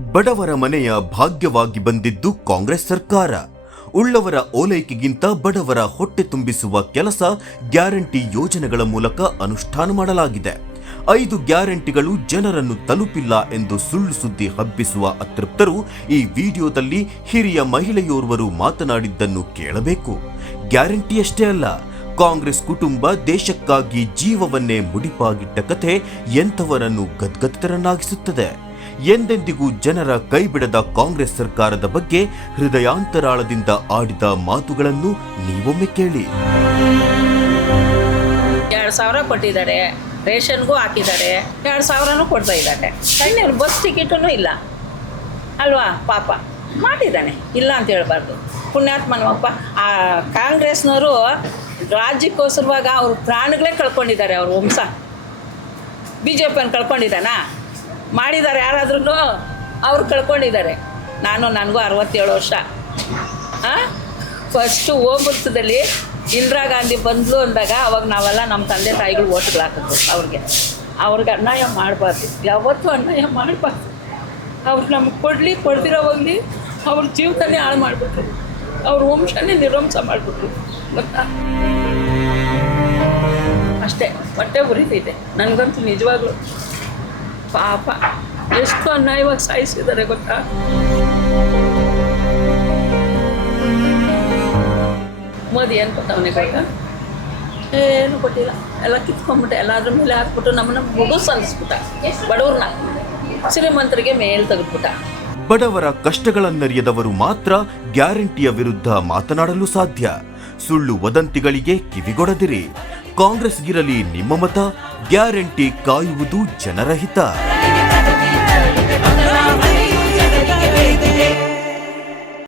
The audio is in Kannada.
ಬಡವರ ಮನೆಯ ಭಾಗ್ಯವಾಗಿ ಬಂದಿದ್ದು ಕಾಂಗ್ರೆಸ್ ಸರ್ಕಾರ. ಉಳ್ಳವರ ಓಲೈಕೆಗಿಂತ ಬಡವರ ಹೊಟ್ಟೆ ತುಂಬಿಸುವ ಕೆಲಸ ಗ್ಯಾರಂಟಿ ಯೋಜನೆಗಳ ಮೂಲಕ ಅನುಷ್ಠಾನ ಮಾಡಲಾಗಿದೆ. ಐದು ಗ್ಯಾರಂಟಿಗಳು ಜನರನ್ನು ತಲುಪಿಲ್ಲ ಎಂದು ಸುಳ್ಳು ಸುದ್ದಿ ಹಬ್ಬಿಸುವ ಅತೃಪ್ತರು ಈ ವಿಡಿಯೋದಲ್ಲಿ ಹಿರಿಯ ಮಹಿಳೆಯೋರ್ವರು ಮಾತನಾಡಿದ್ದನ್ನು ಕೇಳಬೇಕು. ಗ್ಯಾರಂಟಿಯಷ್ಟೇ ಅಲ್ಲ, ಕಾಂಗ್ರೆಸ್ ಕುಟುಂಬ ದೇಶಕ್ಕಾಗಿ ಜೀವವನ್ನೇ ಮುಡಿಪಾಗಿಟ್ಟ ಕಥೆ ಎಂಥವರನ್ನು ಗದ್ಗದಿತರನ್ನಾಗಿಸುತ್ತದೆ. ಎಂದೆಂದಿಗೂ ಜನರ ಕೈಬಿಡದ ಕಾಂಗ್ರೆಸ್ ಸರ್ಕಾರದ ಬಗ್ಗೆ ಹೃದಯಾಂತರಾಳದಿಂದ ಆಡಿದ ಮಾತುಗಳನ್ನು ನೀವೊಮ್ಮೆ ಕೇಳಿ. ಎರಡು ಸಾವಿರ ಕೊಟ್ಟಿದ್ದಾರೆ, ರೇಷನ್ಗೂ ಹಾಕಿದ್ದಾರೆ, ಎರಡು ಸಾವಿರನೂ ಕೊಡ್ತಾ ಇದ್ದಾರೆ. ಕಣ್ಣೀರು ಬಸ್ ಟಿಕೆಟೂ ಇಲ್ಲ. ಅಲ್ವಾ? ಪಾಪ. ಮಾಡಿದ್ದಾನೆ. ಇಲ್ಲ ಅಂತ ಹೇಳ್ಬಾರ್ದು. ಪುಣ್ಯಾತ್ಮ ನಮ್ಮಪ್ಪ ಆ ಕಾಂಗ್ರೆಸ್ನವರು ರಾಜ್ಯಕ್ಕೋಸ್ಕರವಾಗ ಅವ್ರ ಪ್ರಾಣಗಳೇ ಕಳ್ಕೊಂಡಿದ್ದಾರೆ, ಅವ್ರ ವಂಶ. ಬಿ ಜೆ ಪಿಯನ್ನು ಕಳ್ಕೊಂಡಿದ್ದಾನಾ? ಮಾಡಿದ್ದಾರೆ ಯಾರಾದ್ರೂ ಅವ್ರು ಕಳ್ಕೊಂಡಿದ್ದಾರೆ. ನಾನು ನನಗೂ ಅರವತ್ತೇಳು ವರ್ಷ. ಹಾಂ ಫಸ್ಟು ಓಮೃತದಲ್ಲಿ ಇಂದಿರಾ ಗಾಂಧಿ ಬಂದ್ಲು ಅಂದಾಗ ಅವಾಗ ನಾವೆಲ್ಲ ನಮ್ಮ ತಂದೆ ತಾಯಿಗಳು ಓಟ್ಗಳು ಹಾಕಿದ್ರು ಅವ್ರಿಗೆ. ಅವ್ರಿಗೆ ಅನ್ಯಾಯ ಮಾಡಬಾರ್ದು. ಯಾವತ್ತೂ ಅನ್ಯಾಯ ಮಾಡಬಾರ್ದು. ಅವ್ರು ನಮ್ಗೆ ಕೊಡಲಿ, ಕೊಡ್ದಿರೋ ಹೋಗಲಿ, ಅವ್ರ ಜೀವನನೇ ಹಾಳು ಮಾಡಿಬಿಟ್ರು. ಅವ್ರ ವಂಶನೇ ನಿರ್ವಂಸ ಮಾಡಿಬಿಟ್ರು. ಗೊತ್ತಾ? ಅಷ್ಟೇ. ಹೊಟ್ಟೆ ಉರಿತೈತೆ ನನಗಂತೂ ನಿಜವಾಗ್ಲೂ. ಪಾಪ. ಎಷ್ಟು ಅನ್ಯಾಯವಾಗಿ ಸಾಯಿಸಿದ್ದಾರೆ ಗೊತ್ತಾ? ಮೋದಿ ಏನು ಕೊಟ್ಟವನೇ ಏನು ಕೊಟ್ಟಿಲ್ಲ. ಎಲ್ಲ ಕಿತ್ಕೊಂಡ್ಬಿಟ್ಟೆ, ಎಲ್ಲಾದ್ರ ಮೇಲೆ ಹಾಕ್ಬಿಟ್ಟು ನಮ್ಮನ್ನ ಮಗು ಸಲ್ಲಿಸ್ಬಿಟ್ಟ. ಬಡವ್ರನ್ನ ಶ್ರೀಮಂತರಿಗೆ ಮೇಲ್ ತೆಗೆದ್ಬಿಟ್ಟ. ಬಡವರ ಕಷ್ಟಗಳನ್ನರಿಯದವರು ಮಾತ್ರ ಗ್ಯಾರಂಟಿಯ ವಿರುದ್ಧ ಮಾತನಾಡಲು ಸಾಧ್ಯ. ಸುಳ್ಳು ವದಂತಿಗಳಿಗೆ ಕಿವಿಗೊಡದಿರಿ. ಕಾಂಗ್ರೆಸ್ಗಿರಲಿ ನಿಮ್ಮ ಮತ ಗ್ಯಾರಂಟಿ ಕಾಯುವುದು ಜನರ ಹಿತ